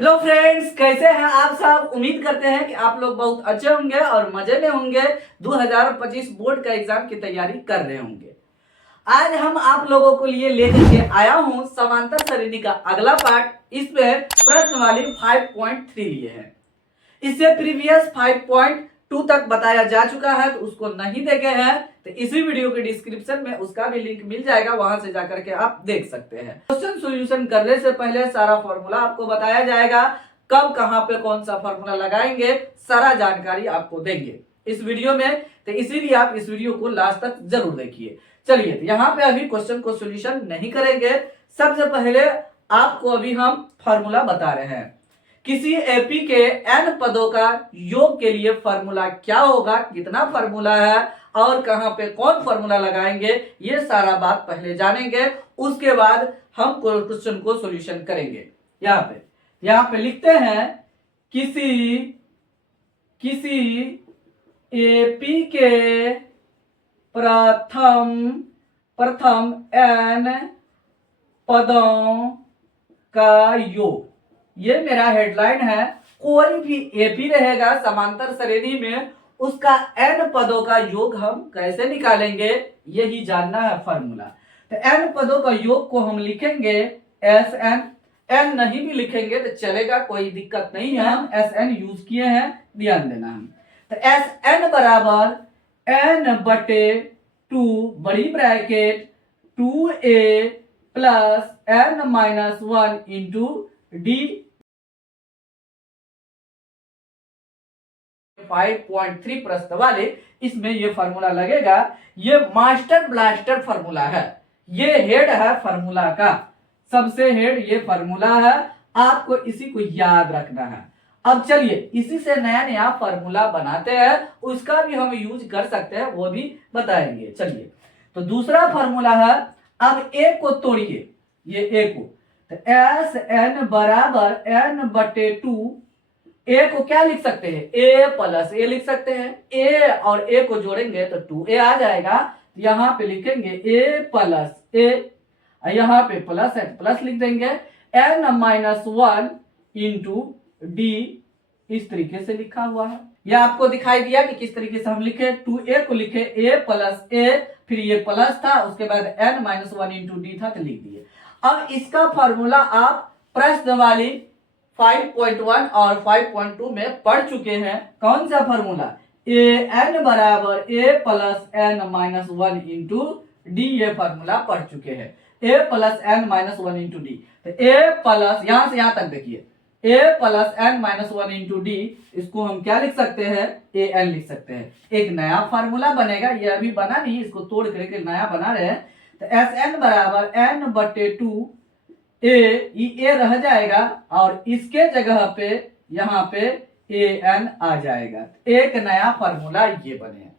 Hello friends, कैसे हैं आप सब। उम्मीद करते हैं कि आप लोग बहुत अच्छे होंगे और मजे में होंगे। 2025 बोर्ड का एग्जाम की तैयारी कर रहे होंगे। आज हम आप लोगों को लिए लेकर के आया हूं समांतर श्रेणी का अगला पार्ट। इसमें प्रश्न वाली 5.3 लिए हैं। इससे प्रीवियस 5.2 तक बताया जा चुका है, तो उसको नहीं देखे हैं तो इसी वीडियो के डिस्क्रिप्शन में उसका भी लिंक मिल जाएगा, वहां से जाकर के आप देख सकते हैं। क्वेश्चन सॉल्यूशन करने से पहले सारा फॉर्मूला आपको बताया जाएगा, कब कहां पे कौन सा फॉर्मूला लगाएंगे, सारा जानकारी आपको देंगे इस वीडियो में। तो इसीलिए आप इस वीडियो को लास्ट तक जरूर देखिए। चलिए, तो यहाँ पे अभी क्वेश्चन को सॉल्यूशन नहीं करेंगे। सबसे पहले आपको अभी हम फॉर्मूला बता रहे हैं। किसी एपी के एन पदों का योग के लिए फॉर्मूला क्या होगा, कितना फॉर्मूला है और कहां पे कौन फॉर्मूला लगाएंगे, ये सारा बात पहले जानेंगे। उसके बाद हम क्वेश्चन को सॉल्यूशन करेंगे। यहाँ पे लिखते हैं किसी किसी एपी के प्रथम एन पदों का योग, ये मेरा हेडलाइन है। कोई भी एपी रहेगा समांतर श्रेणी में, उसका एन पदों का योग हम कैसे निकालेंगे, यही जानना है फॉर्मूला। तो एन पदों का योग को हम लिखेंगे एस एन। एन नहीं भी लिखेंगे तो चलेगा, कोई दिक्कत नहीं है। हम एस एन यूज किए हैं, ध्यान देना हम। तो एस एन बराबर एन बटे 2 बड़ी bracket 2a plus N minus 1 into d 5.3 प्रश्न वाले, इसमें ये फॉर्मूला लगेगा। ये मास्टर ब्लास्टर फॉर्मूला है, ये हेड है फॉर्मूला का, सबसे हेड ये फॉर्मूला है। आपको इसी को याद रखना है। अब चलिए इसी से नया नया फॉर्मूला बनाते हैं, उसका भी हम यूज कर सकते हैं, वो भी बताएंगे। चलिए, तो दूसरा फॉर्मूला है। अब ए को तोड़िए, ये ए को, तो एस एन बराबर एन बटे 2। ए को क्या लिख सकते हैं, ए प्लस ए लिख सकते हैं। ए और ए को जोड़ेंगे तो 2a आ जाएगा। यहां पे लिखेंगे ए प्लस ए, यहां पे प्लस है प्लस लिख देंगे। एन माइनस 1 इंटू डी, इस तरीके से लिखा हुआ है। यह आपको दिखाई दिया कि किस तरीके से हम लिखे। 2a को लिखे ए प्लस ए, फिर ये प्लस था, उसके बाद एन माइनस 1 इंटू डी था तो लिख दिए। अब इसका फॉर्मूला आप प्रश्न वाली 5.1 और 5.2 में पढ़ चुके हैं। कौन सा फॉर्मूला, ए एन बराबर A plus N minus 1 into D, ये फॉर्मूला पढ़ चुके हैं। A plus N minus 1 into D, तो ए प्लस, यहां से यहां तक देखिए, A plus N minus 1 into D, इसको हम क्या लिख सकते हैं, ए एन लिख सकते हैं। एक नया फॉर्मूला बनेगा, ये अभी बना नहीं, इसको तोड़ करके नया बना रहे हैं। तो एस एन बराबर एन बटे 2 ए रह जाएगा और इसके जगह पे यहां पे ए एन आ जाएगा। एक नया फॉर्मूला ये बने।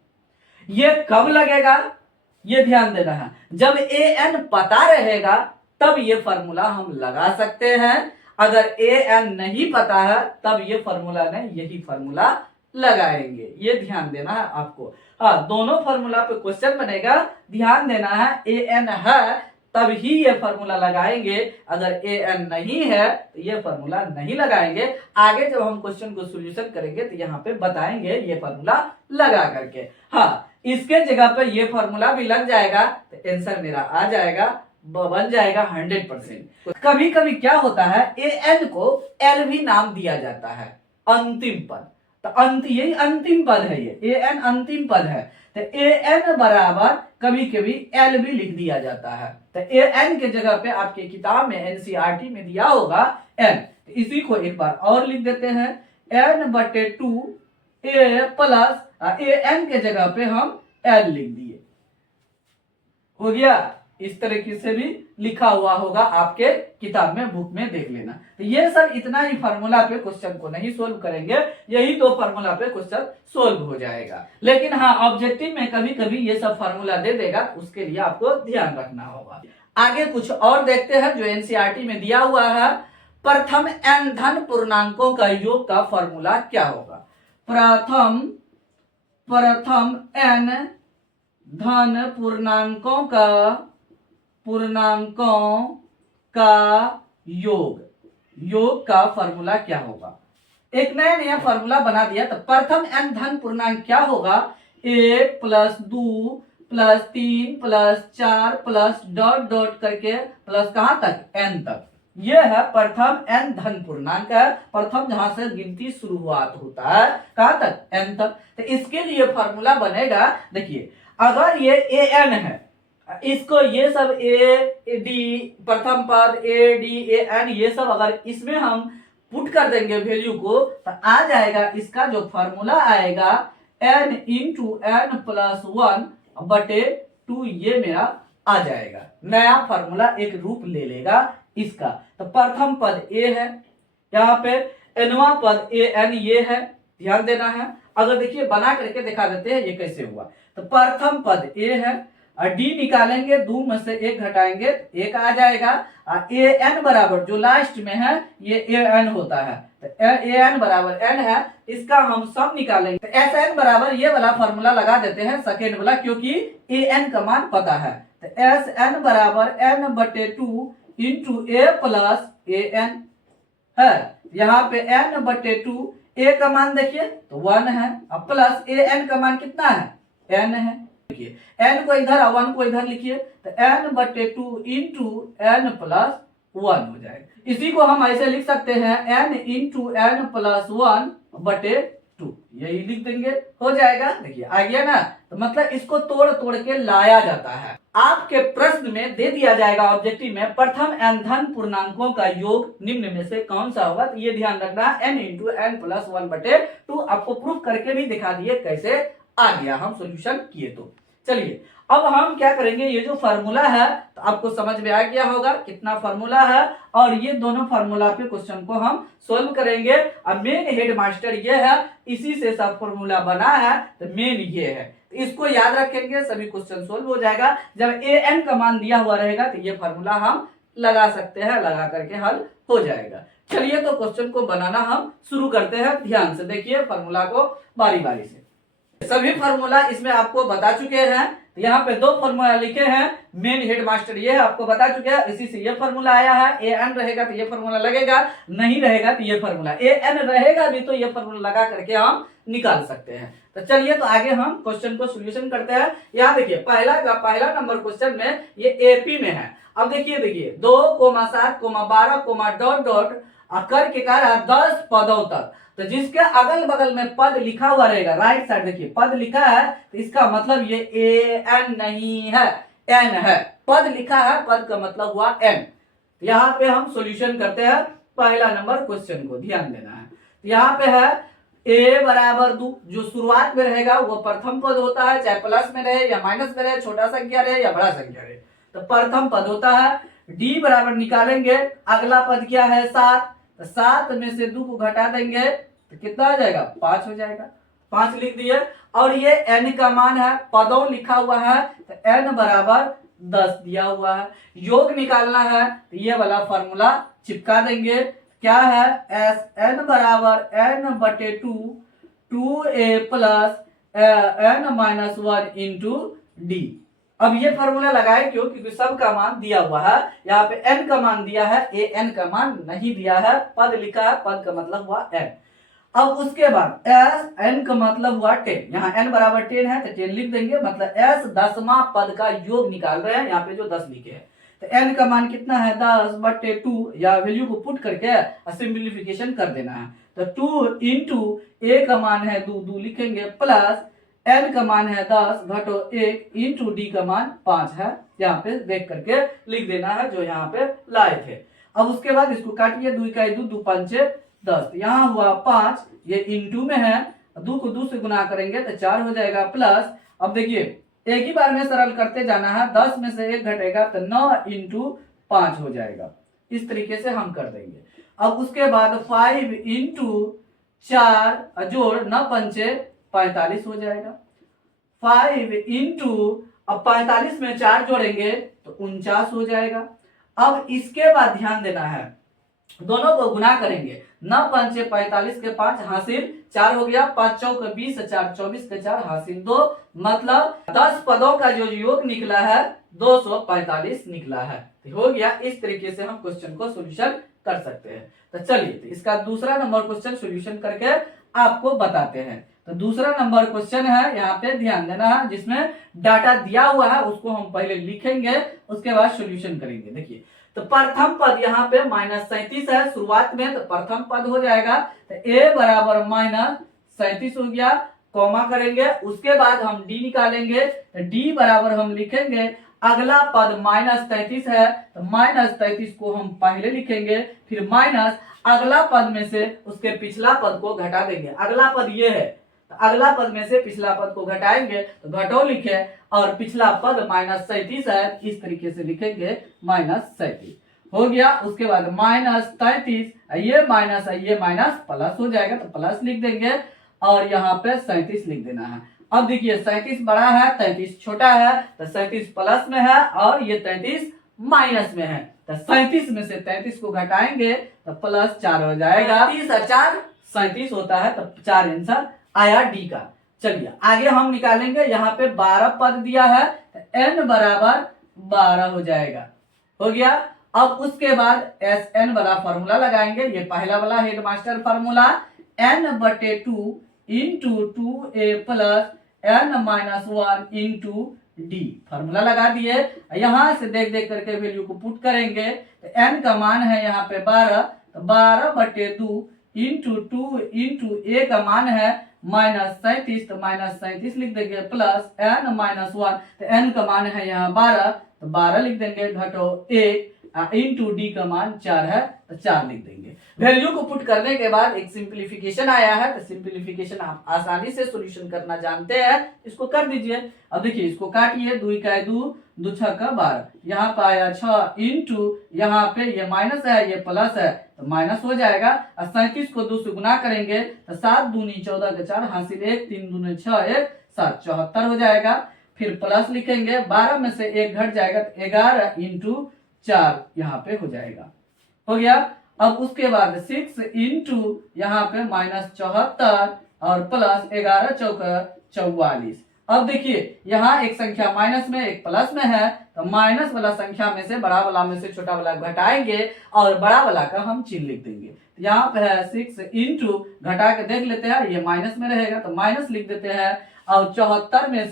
ये कब लगेगा, ये ध्यान देना है। जब ए एन पता रहेगा तब ये फॉर्मूला हम लगा सकते हैं। अगर ए एन नहीं पता है तब ये फॉर्मूला नहीं, यही फॉर्मूला लगाएंगे। ये ध्यान देना है आपको। हाँ, दोनों फॉर्मूला पे क्वेश्चन बनेगा, ध्यान देना है। ए एन है तब ही ये फॉर्मूला लगाएंगे, अगर ए एन नहीं है तो ये फॉर्मूला नहीं लगाएंगे। आगे जब हम क्वेश्चन को सॉल्यूशन करेंगे तो यहाँ पे बताएंगे ये फॉर्मूला लगा करके। हाँ, इसके जगह पे ये फॉर्मूला भी लग जाएगा तो आंसर मेरा आ जाएगा, बन जाएगा 100%। कभी कभी क्या होता है, ए एन को एल भी नाम दिया जाता है, अंतिम पद। तो यही अंतिम पद है, ये ए एन अंतिम पद है। तो ए एन बराबर कभी कभी एल भी लिख दिया जाता है। तो ए एन के जगह पे आपके किताब में एनसीईआरटी में दिया होगा एन, तो इसी को एक बार और लिख देते हैं, एन बटे 2 ए प्लस ए एन के जगह पे हम एल लिख दिए। हो गया, इस तरीके से भी लिखा हुआ होगा आपके किताब में, बुक में देख लेना। तो ये सब इतना ही फार्मूला पे क्वेश्चन को नहीं सोल्व करेंगे, यही दो फार्मूला पे क्वेश्चन सोल्व हो जाएगा। लेकिन हाँ, ऑब्जेक्टिव में कभी कभी ये सब फार्मूला दे देगा, उसके लिए आपको ध्यान रखना होगा। आगे कुछ और देखते हैं जो एनसीईआरटी में दिया हुआ है। प्रथम एन धन पूर्णांकों का योग का फॉर्मूला क्या होगा। प्रथम एन धन पूर्णांकों का योग, योग का फॉर्मूला क्या होगा। एक नया फॉर्मूला बना दिया। तो प्रथम n धन पूर्णांक क्या होगा, 1 plus 2 plus 3 plus 4 plus dot dot करके प्लस कहां तक, n तक। ये है प्रथम n धन पूर्णांक है, प्रथम जहां से गिनती शुरुआत होता है कहां तक, n तक। तो इसके लिए फॉर्मूला बनेगा, देखिए अगर ये an है, इसको ये सब ए डी प्रथम पद ए डी ए एन ये सब अगर इसमें हम पुट कर देंगे वैल्यू को, तो आ जाएगा इसका जो फॉर्मूला आएगा n इंटू एन प्लस 1 बटे 2, ये मेरा आ जाएगा। नया फॉर्मूला एक रूप ले लेगा इसका। तो प्रथम पद a है, यहाँ पे nवां पद ए एन ये है, ध्यान देना है। अगर देखिए बना करके दिखा देते हैं ये कैसे हुआ। तो प्रथम पद a है, डी निकालेंगे, 2 में से 1 घटाएंगे 1 आ जाएगा। ए एन बराबर जो लास्ट में है ये ए एन होता है, तो ए एन बराबर एन है, इसका हम सम निकालेंगे। तो एस एन बराबर ये वाला फॉर्मूला लगा देते हैं सेकेंड वाला, क्योंकि ए एन का मान पता है। तो एस एन बराबर एन बटे 2 into A plus A N है। यहाँ पे एन बटे 2, ए का मान देखिए तो 1 है, अब प्लस ए एन का मान कितना है, एन है। देखिए n को इधर और 1 को इधर लिखिए, तो n बटे 2 इंटू एन प्लस 1 हो जाएगा। इसी को हम ऐसे लिख सकते हैं n इंटू एन प्लस 1 बटे 2, यही लिख देंगे, हो जाएगा। देखिए आ गया ना। तो मतलब इसको तोड़ तोड़ के लाया जाता है। आपके प्रश्न में दे दिया जाएगा ऑब्जेक्टिव में प्रथम n धन पूर्णांकों का योग निम्न में से कौन सा होगा। तो ये ध्यान रखना, n इंटू एन प्लस 1 बटे 2। आपको प्रूफ करके भी दिखा दिए कैसे आ गया, हम सोल्यूशन किए। तो चलिए अब हम क्या करेंगे, ये जो फार्मूला है तो आपको समझ में आ गया होगा कितना फार्मूला है, और ये दोनों फार्मूला पे क्वेश्चन को हम सोल्व करेंगे। अब मेन हेड मास्टर ये है, इसी से सब फार्मूला बना है, तो मेन ये है। तो इसको याद रखेंगे, सभी क्वेश्चन सोल्व हो जाएगा। जब ए एन का मान दिया हुआ रहेगा तो ये फार्मूला हम लगा सकते हैं, लगा करके हल हो जाएगा। चलिए तो क्वेश्चन को बनाना हम शुरू करते हैं। ध्यान से देखिए फार्मूला को बारी बारी से। सभी फार्मूला इसमें आपको बता चुके हैं। तो यहाँ पे 2 फार्मूला लिखे हैं, मेन हेड मास्टर ये है, आपको बता चुके हैं। इसी से ये फार्मूला आया है। ए एन रहेगा तो ये फार्मूला लगेगा, नहीं रहेगा तो ये फार्मूला, ए एन रहेगा भी तो ये फार्मूला लगा करके हम निकाल सकते हैं। तो चलिए तो आगे हम क्वेश्चन को सोल्यूशन करते हैं। यहाँ देखिए पहला नंबर क्वेश्चन में ये एपी में है। अब देखिए 2,7,12, डॉट डॉट कर के कारण 10 पदों तक। तो जिसके अगल बगल में पद लिखा हुआ रहेगा, राइट साइड देखिए पद लिखा है, तो इसका मतलब ये ए एन नहीं है, एन है। पद लिखा है, पद का मतलब हुआ एन। यहाँ पे हम सॉल्यूशन करते हैं पहला नंबर क्वेश्चन को, ध्यान देना है। यहाँ पे है ए बराबर 2, जो शुरुआत में रहेगा वो प्रथम पद होता है, चाहे प्लस में रहे या माइनस में रहे, छोटा संख्या रहे या बड़ा संख्या रहे, तो प्रथम पद होता है। डी बराबर निकालेंगे, अगला पद क्या है 7, तो 7 में से 2 को घटा देंगे तो कितना आ जाएगा, 5 हो जाएगा। 5 लिख दिए। और ये n का मान है, पदों लिखा हुआ है, तो n बराबर 10 दिया हुआ है। योग निकालना है तो ये वाला फॉर्मूला चिपका देंगे। क्या है, एस n बराबर n बटे 2a plus n minus 1 into D. अब ये फॉर्मूला लगाए क्यों, क्योंकि सब का मान दिया हुआ है। यहाँ पे n का मान दिया है, ए n का मान नहीं दिया है, पद लिखा है, पद का मतलब हुआ n। अब उसके बाद एस एन का मतलब हुआ 10, यहाँ n बराबर 10 है तो 10 लिख देंगे, मतलब एस 10वां पद का योग निकाल रहे हैं, यहाँ पे जो 10 लिखे हैं। तो n का मान कितना है 10 बटे 2, या वैल्यू को पुट करके सिंप्लीफिकेशन कर देना है। तो 2 इंटू ए का मान है 2 लिखेंगे, प्लस n का मान है 10 घटो 1 इंटू डी का मान 5 है, यहाँ पे देख करके लिख देना है जो यहाँ पे लाए थे। अब उसके बाद इसको काटिए, 2 का 2 5 10, यहाँ हुआ 5, ये इंटू में है, 2 को 2 से गुना करेंगे तो 4 हो जाएगा, प्लस अब देखिए एक ही बार में सरल करते जाना है, 10 में से 1 घटेगा तो 9 इंटू 5 हो जाएगा। इस तरीके से हम कर देंगे। अब उसके बाद 5 इंटू 4 जोड़ 9 पंचे 45 हो जाएगा। 5 इंटू अब 45 में 4 जोड़ेंगे तो 49 हो जाएगा। अब इसके बाद ध्यान देना है, दोनों को गुना करेंगे, 9 पंचे 45 के 5 हासिल 4 हो गया, 5 चौक 20, 4 24 के 4 हासिल 2, मतलब 10 पदों का जो योग निकला है 245 निकला है। तो हो गया। इस तरीके से हम क्वेश्चन को सॉल्यूशन कर सकते हैं। तो चलिए तो इसका दूसरा नंबर क्वेश्चन सोल्यूशन करके आपको बताते हैं। तो दूसरा नंबर क्वेश्चन है, यहाँ पे ध्यान देना है, जिसमें डाटा दिया हुआ है उसको हम पहले लिखेंगे, उसके बाद सोल्यूशन करेंगे। देखिए तो प्रथम पद यहाँ पे -37 है शुरुआत में, तो प्रथम पद हो जाएगा तो a बराबर -37 हो गया, कॉमा करेंगे, उसके बाद हम d निकालेंगे, तो d बराबर हम लिखेंगे, अगला पद -33 है तो -33 को हम पहले लिखेंगे, फिर माइनस अगला पद में से उसके पिछला पद को घटा देंगे। अगला पद ये है तो अगला पद में से पिछला पद को घटाएंगे तो घटो लिखे, और पिछला पद -37 है, इस तरीके से लिखेंगे -37 हो गया। उसके बाद -33, ये माइनस है ये माइनस प्लस हो जाएगा तो प्लस लिख देंगे, और यहाँ पे 37 लिख देना है। अब देखिए 37 बड़ा है 33 छोटा है, तो 37 प्लस में है और ये 33 माइनस में है, तो 37 में से 33 को घटाएंगे तो +4 हो जाएगा। 30 और 4 37 होता है, तो 4 आंसर आया डी का। चलिए आगे हम निकालेंगे, यहाँ पे 12 पद दिया है तो n बराबर 12 हो जाएगा, हो गया। अब उसके बाद SN वाला फॉर्मूला लगाएंगे, ये पहला वाला headmaster formula, n/2 into 2a plus n-1 into D, formula लगा दिए। यहां से देख देख करके वैल्यू को पुट करेंगे, तो n का मान है यहाँ पे 12, तो 12/2 इंटू 2 इंटू a का मान है -37, तो -37 लिख देंगे, प्लस n-1, तो n का मान है यहाँ 12, तो 12 लिख देंगे, घटो 1 इंटू डी का मान 4 है तो 4 लिख देंगे। वैल्यू को पुट करने के बाद एक सिंपलीफिकेशन आया है, तो सिंपलीफिकेशन आप आसानी से सॉल्यूशन करना जानते हैं, इसको कर दीजिए। अब देखिए इसको काटिए, 2 का 2, 2 6 का 12, यहाँ पे आया 6 इंटू यहाँ पे ये माइनस है ये प्लस है तो माइनस हो जाएगा, और 37 को 2 से गुना करेंगे तो 7 दूनी 14 के 4 हासिल 1, 3 दूनी 6 1 7 74 हो जाएगा। फिर प्लस लिखेंगे, 12 में से 1 घट जाएगा तो 11 इंटू 4 यहाँ पे हो जाएगा, हो गया। अब उसके बाद 6 इंटू यहाँ पे -74 और प्लस 11 चौका 44। अब देखिए यहाँ एक संख्या माइनस में एक प्लस में है, तो माइनस वाला संख्या में से बड़ा वाला में से छोटा वाला घटाएंगे और बड़ा वाला का हम चिन्ह लिख देंगे। यहाँ पे है 6 इंटू, घटा के देख लेते हैं, ये माइनस में रहेगा तो माइनस लिख देते हैं, और 74 में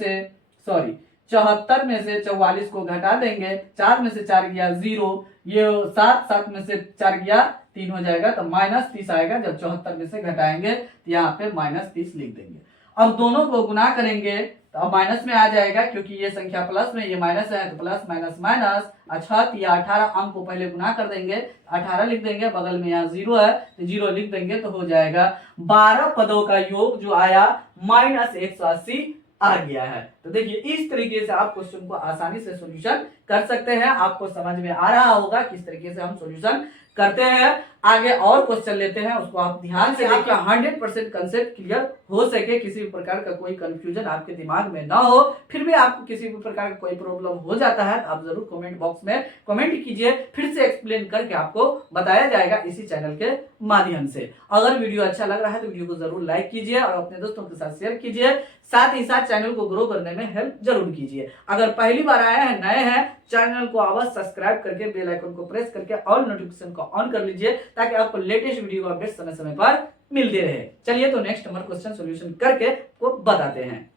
से 44 को घटा देंगे, 4 में से 4 गया 0, ये 7 में से 4 गया 3 हो जाएगा, तो -30 आएगा। जब 74 में से घटाएंगे तो यहाँ पे -30 लिख देंगे। अब दोनों को गुना करेंगे तो अब माइनस में आ जाएगा, क्योंकि ये संख्या प्लस में ये माइनस है, तो प्लस माइनस माइनस, अच्छा 18 अंक को पहले गुना कर देंगे, 18 लिख देंगे, बगल में यहाँ 0 है तो 0 लिख देंगे, तो हो जाएगा 12 पदों का योग जो आया -180 आ गया है। तो देखिए इस तरीके से आप क्वेश्चन को आसानी से सॉल्यूशन कर सकते हैं। आपको समझ में आ रहा होगा किस तरीके से हम सॉल्यूशन करते हैं। आगे और क्वेश्चन लेते हैं, उसको आप ध्यान से देखिए, 100% कंसेप्ट क्लियर हो सके, किसी भी प्रकार का कोई कंफ्यूजन आपके दिमाग में ना हो। फिर भी आपको किसी भी प्रकार का कोई प्रॉब्लम हो जाता है तो आप जरूर कमेंट बॉक्स में कमेंट कीजिए, फिर से एक्सप्लेन करके आपको बताया जाएगा इसी चैनल के माध्यम से। अगर वीडियो अच्छा लग रहा है तो वीडियो को जरूर लाइक कीजिए और अपने दोस्तों के साथ शेयर कीजिए, साथ ही साथ चैनल को ग्रो करने में हेल्प जरूर कीजिए। अगर पहली बार आए हैं, नए हैं, चैनल को अवश्य सब्सक्राइब करके बेल आइकन को प्रेस करके ऑल नोटिफिकेशन को ऑन कर लीजिए, ताकि आपको लेटेस्ट वीडियो का अपडेट समय समय पर मिलते रहे। चलिए तो नेक्स्ट नंबर क्वेश्चन सॉल्यूशन करके आपको बताते हैं।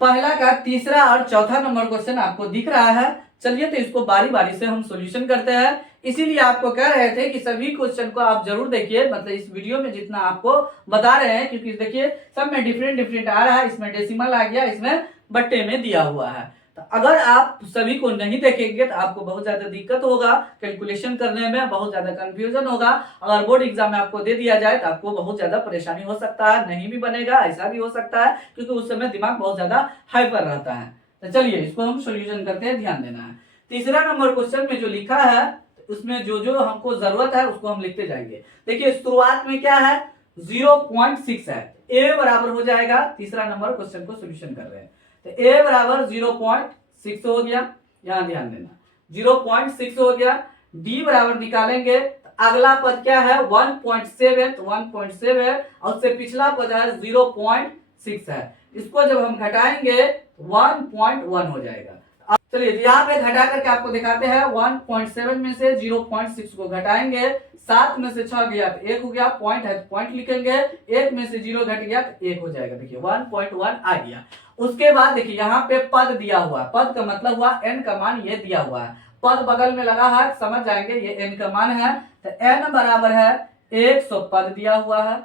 पहला का तीसरा और चौथा नंबर क्वेश्चन आपको दिख रहा है। चलिए तो इसको बारी बारी से हम सॉल्यूशन करते हैं। इसीलिए आपको कह रहे थे कि सभी क्वेश्चन को आप जरूर देखिए, मतलब इस वीडियो में जितना आपको बता रहे हैं, क्योंकि देखिए सब में डिफरेंट आ रहा है, इसमें डेसिमल आ गया, इसमें बट्टे में दिया हुआ है। तो अगर आप सभी को नहीं देखेंगे तो आपको बहुत ज्यादा दिक्कत होगा, कैलकुलेशन करने में बहुत ज्यादा कंफ्यूजन होगा। अगर बोर्ड एग्जाम में आपको दे दिया जाए तो आपको बहुत ज्यादा परेशानी हो सकता है, नहीं भी बनेगा, ऐसा भी हो सकता है, क्योंकि उस समय दिमाग बहुत ज्यादा हाइपर रहता है। तो चलिए इसको हम सोल्यूशन करते हैं, ध्यान देना है। तीसरा नंबर क्वेश्चन में जो लिखा है उसमें जो जो हमको जरूरत है उसको हम लिखते जाएंगे। देखिए शुरुआत में क्या है, 0.6 है, a बराबर हो जाएगा, तीसरा नंबर क्वेश्चन को सोल्यूशन कर रहे हैं तो a बराबर 0.6 हो गया, यहां ध्यान देना 0.6 हो गया। d बराबर निकालेंगे तो अगला पद क्या है 1.7, तो 1.7 है, और उससे पिछला पद है 0.6 है, इसको जब हम घटाएंगे 1.1 हो जाएगा। चलिए यहाँ पे घटा करके आपको दिखाते हैं, 1.7 में से 0.6 को घटाएंगे, 7 में से 6 गया तो 1 हो गया, पॉइंट है तो पॉइंट लिखेंगे, 1 में से 0 घट गया तो 1 हो जाएगा। देखिए 1.1 आ गया। उसके बाद देखिए यहाँ पे पद दिया हुआ है, पद का मतलब हुआ n का मान ये दिया हुआ है, पद बगल में लगा है, समझ जाएंगे ये n का मान है, तो n बराबर है 100 पद दिया हुआ है।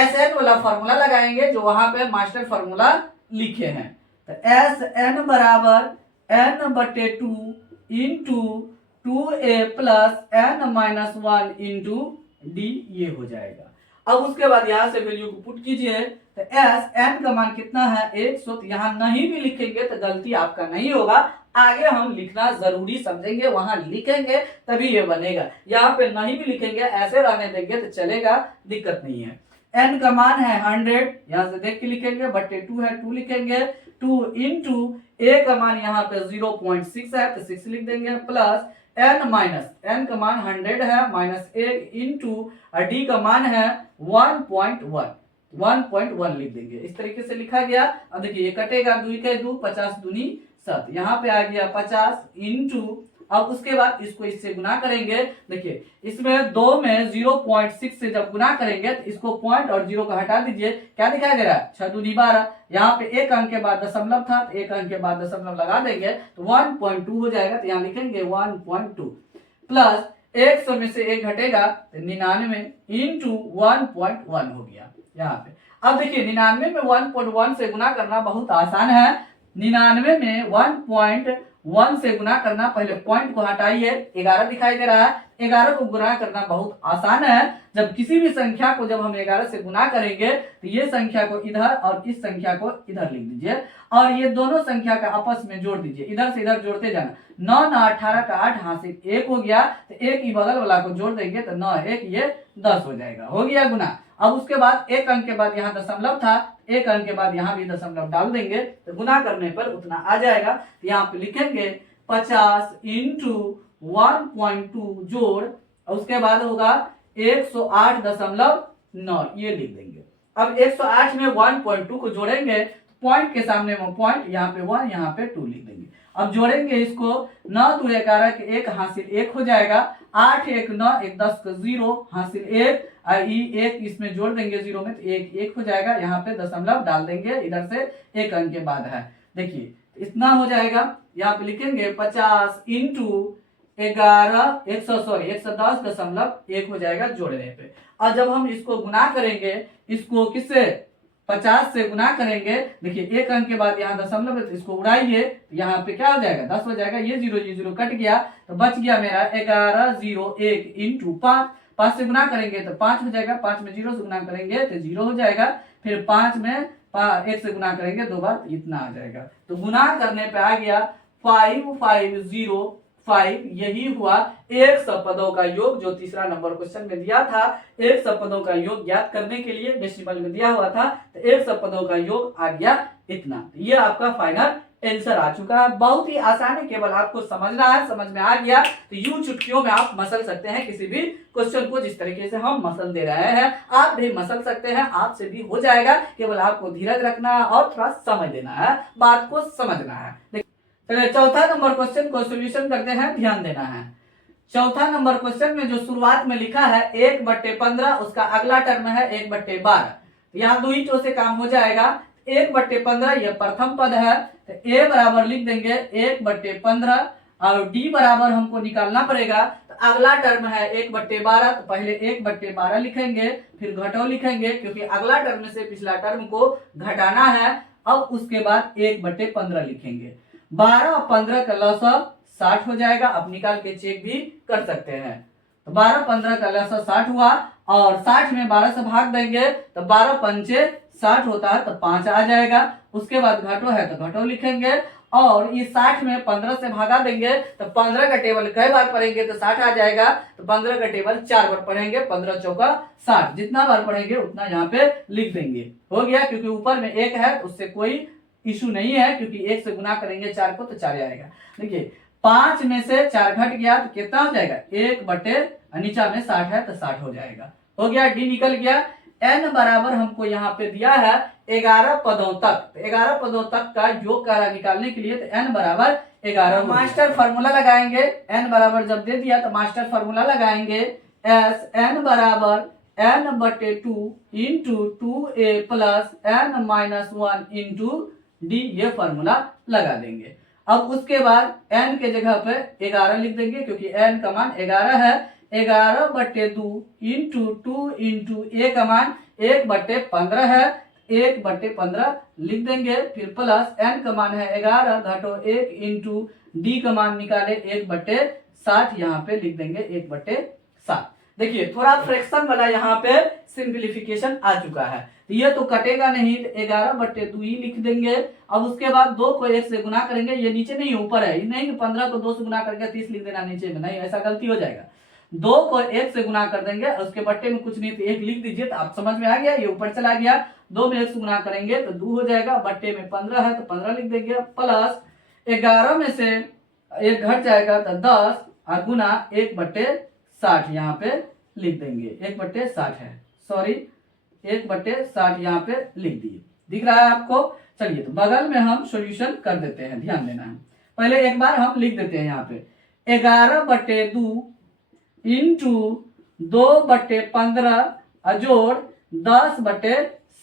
Sn वाला फॉर्मूला लगाएंगे जो वहां पे मास्टर फॉर्मूला लिखे हैं, तो Sn बराबर n/2 into 2a plus n-1 into D, ये हो जाएगा। अब उसके बाद यहाँ से वैल्यू को पुट कीजिए, तो एस एन का मान कितना है 100, तो यहाँ नहीं भी लिखेंगे तो गलती आपका नहीं होगा, आगे हम लिखना जरूरी समझेंगे, वहां लिखेंगे तभी ये बनेगा। यहाँ पे नहीं भी लिखेंगे, ऐसे रहने देंगे तो चलेगा, दिक्कत नहीं है। n का मान है 100, यहाँ से देख के लिखेंगे, बटे 2 है 2 लिखेंगे, 2 इंटू a का मान यहाँ पे 0.6 है तो 6 लिख देंगे, प्लस n माइनस n का मान 100 है माइनस 1 इंटू d का मान है 1.1 लिख देंगे। इस तरीके से लिखा गया। अब देखिए ये कटेगा, 2 के 2, 50 दूनी 7, यहाँ पे आ गया 50 इंटू, अब उसके बाद इसको इससे गुना करेंगे। देखिए इसमें 2 में 0.6 से जब गुना करेंगे तो इसको पॉइंट और 0 का हटा दीजिए, क्या दिखाई दे रहा है 6 दूनी 12, यहाँ पे एक अंक के बाद दशमलव था तो एक अंक के बाद दशमलव लगा देंगे तो 1.2 हो जाएगा, तो यहाँ लिखेंगे 1.2 प्लस 100 में से 1 घटेगा तो 99 इंटू 1.1 हो गया यहाँ पे। अब देखिए 99 में 1.1 से गुना करना बहुत आसान है, 99 में 1.1 से गुना करना, पहले पॉइंट को हटाइए, 11 दिखाई दे रहा है, 11 को गुना करना बहुत आसान है। जब किसी भी संख्या को जब हम 11 से गुना करेंगे तो ये संख्या को इधर और इस संख्या को इधर लिख दीजिए और ये दोनों संख्या का आपस में जोड़ दीजिए, इधर से इधर जोड़ते जाना। 9 9 18 का 8 हासिल 1 हो गया, तो एक ही बगल वाला को जोड़ देंगे तो 9 1 ये 10 हो जाएगा, हो गया गुना। अब उसके बाद एक अंक के बाद यहाँ दशमलव था, एक अंक के बाद यहाँ भी दशमलव डाल देंगे तो गुना करने पर उतना आ जाएगा। तो यहाँ पे लिखेंगे 50 इंटू 1.2 जोड़, उसके बाद होगा 108.9, ये लिख देंगे। अब 108 में 1.2 को जोड़ेंगे, पॉइंट के सामने में पॉइंट, यहाँ पे 1 यहाँ पे 2 लिख देंगे। अब जोड़ेंगे इसको, 9 2 11 के 1 हासिल 1 हो जाएगा, 8 1 9 1 10 का 0 हासिल 1, और ये 1 इसमें जोड़ देंगे 0 में तो 1 1 हो जाएगा, यहाँ पे दशमलव डाल देंगे, इधर से एक अंक के बाद है। देखिए इतना हो जाएगा, यहाँ पे लिखेंगे 50 इंटू 110.1 हो जाएगा जोड़ने पे। और जब हम इसको गुना करेंगे, इसको किससे 50 से गुना करेंगे, देखिए एक अंक के बाद यहाँ दशमलव है तो इसको उड़ाइए, यहाँ पे क्या हो जाएगा 10 हो जाएगा, ये 0 कट गया तो बच गया मेरा 1101 इंटू 5, 5 से गुना करेंगे तो 5 हो जाएगा, 5 में 0 से गुना करेंगे तो 0 हो जाएगा, फिर 5 में 1 से गुना करेंगे 2 बार, इतना आ जाएगा। तो गुना करने पे आ गया 5505, यही हुआ 100 पदों का योग, जो तीसरा नंबर क्वेश्चन में दिया था। 100 पदों का योग ज्ञात करने के लिए डेसिमल में दिया हुआ था, तो 100 पदों का योग आ गया इतना। ये आपका फाइनल आंसर आ चुका है, बहुत ही आसान है, केवल आपको समझना है। समझ में आ गया तो यूं चुटकियों में आप मसल सकते हैं किसी भी क्वेश्चन को, जिस तरीके से हम मसल दे रहे हैं आप भी मसल सकते हैं, आपसे भी हो जाएगा, केवल आपको धीरज रखना है और थोड़ा समझ देना है, बात को समझना है। चलिए चौथा नंबर क्वेश्चन को सोल्यूशन करते हैं, ध्यान देना है। चौथा नंबर क्वेश्चन में जो शुरुआत में लिखा है 1/15, उसका अगला टर्म है 1/12, यहाँ दो ही से काम हो जाएगा। 1/15 ये प्रथम पद है, तो a बराबर लिख देंगे 1/15 और d बराबर हमको निकालना पड़ेगा, तो अगला टर्म है 1/12, तो पहले 1/12 लिखेंगे, फिर घटाओ लिखेंगे, क्योंकि अगला टर्म से पिछला टर्म को घटाना है। अब उसके बाद 1/15 लिखेंगे, 12 और 15 का लसा 60 हो जाएगा, अब निकाल के चेक भी कर सकते हैं। तो 12 15 का लसा 60 हुआ, और 60 में 12 से भाग देंगे तो 12 पंचे 60 होता है, तो 5 आ जाएगा। उसके बाद घटो है तो घटो लिखेंगे, और ये 60 में 15 से भागा देंगे तो 15 का टेबल कई बार पढ़ेंगे तो 60 आ जाएगा, तो 15 का टेबल 4 बार पढ़ेंगे, 15 चौका 60, जितना बार पढ़ेंगे उतना यहाँ पे लिख देंगे। हो गया, क्योंकि ऊपर में 1 है तो उससे कोई इशू नहीं है, क्योंकि 1 से गुना करेंगे 4 को तो 4 आएगा। देखिए 5 में से 4 घट गया तो कितना हो जाएगा, 1/, नीचा में 60 है तो 60 हो जाएगा। हो गया, डी निकल गया। n बराबर हमको यहाँ पे दिया है 11 पदों तक, 11 पदों तक का योग कार्य निकालने के लिए तो n बराबर 11। मास्टर फार्मूला लगाएंगे, n बराबर जब दे दिया तो मास्टर फार्मूला लगाएंगे, एस एन बराबर एन बटे 2 into 2a plus N minus 1 into D, ये फॉर्मूला लगा देंगे। अब उसके बाद n के जगह पे 11 लिख देंगे क्योंकि n का मान 11 है। 11 बटे 2 इंटू 2 इंटू a का मान 1 बटे 15 है, 1 बटे 15 लिख देंगे। फिर प्लस n का मान है 11 घटो 1 इंटू डी का मान निकाले 1 बटे 60, यहाँ पे लिख देंगे 1 बटे 7। देखिए थोड़ा फ्रैक्शन वाला यहाँ पे सिंप्लीफिकेशन आ चुका है, तो ये तो कटेगा नहीं, तो 11 बटे 2 ही लिख देंगे। अब उसके बाद 2 को 1 से गुना करेंगे, ये नीचे नहीं ऊपर है, नहीं कि 15 को 2 से गुना करके 30 लिख देना नीचे में, नहीं ऐसा गलती हो जाएगा। 2 को 1 से गुना कर देंगे, उसके बट्टे में कुछ नहीं तो 1 लिख दीजिए, तो आप समझ में आ गया, ये ऊपर चला गया। 2 में 1 से गुना करेंगे तो 2 हो जाएगा, बट्टे में 15 है तो 15 लिख देंगे, प्लस 11 में से 1 घट जाएगा तो 10 और गुना 1 बटे 60 यहाँ पे लिख देंगे, 1 बटे 60 है, सॉरी 1 बटे 60 यहाँ पे लिख दिए। दिख रहा है आपको? चलिए तो बगल में हम सॉल्यूशन कर देते हैं, ध्यान देना है। पहले एक बार हम लिख देते हैं यहाँ पे 11 बटे 2 इंटू 2 बटे 15 अजोड़ 10 बटे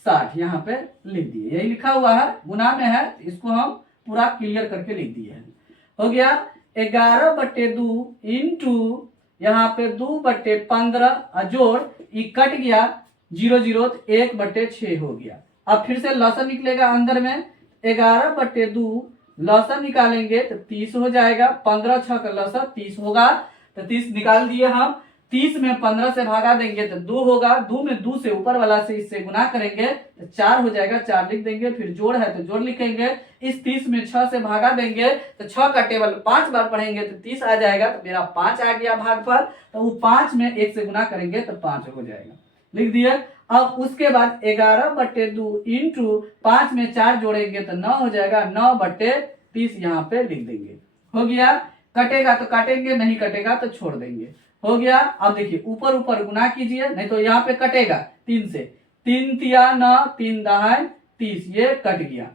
60 यहाँ पे लिख दिए। यही लिखा हुआ है, गुना में है, इसको हम पूरा क्लियर करके लिख दिए हैं। हो गया 11 बटे 2 इंटू यहाँ पे 2 बटे 15 अजोड़ ये कट गया 0 0 तो 1 बटे 6 हो गया। अब फिर से लसन निकलेगा अंदर में, 11 बटे 2 लसन निकालेंगे तो 30 हो जाएगा, 15 6 का लसन 30 होगा, तो 30 निकाल दिए हम। 30 में 15 से भागा देंगे तो 2 होगा, 2 में 2 से ऊपर वाला से इससे गुना करेंगे तो 4 हो जाएगा, 4 लिख देंगे। फिर जोड़ है तो जोड़ लिखेंगे, इस 30 में 6 से भागा देंगे तो 6 का टेबल 5 बार पढ़ेंगे तो 30 आ जाएगा, तो मेरा 5 आ गया भाग पर, तो वो 5 में 1 से गुना करेंगे तो 5 हो जाएगा, लिख दिए। अब उसके बाद 11 बटे 2 इंटू 5 में 4 जोड़ेंगे तो 9 हो जाएगा, 9 बटे 30 यहाँ पे लिख देंगे। हो गया, कटेगा तो काटेंगे, नहीं कटेगा तो छोड़ देंगे। हो गया। अब देखिए ऊपर ऊपर गुना कीजिए, नहीं तो यहाँ पे कटेगा 3 से, 3 तिया 9, 3 दहाई 30, ये कट गया।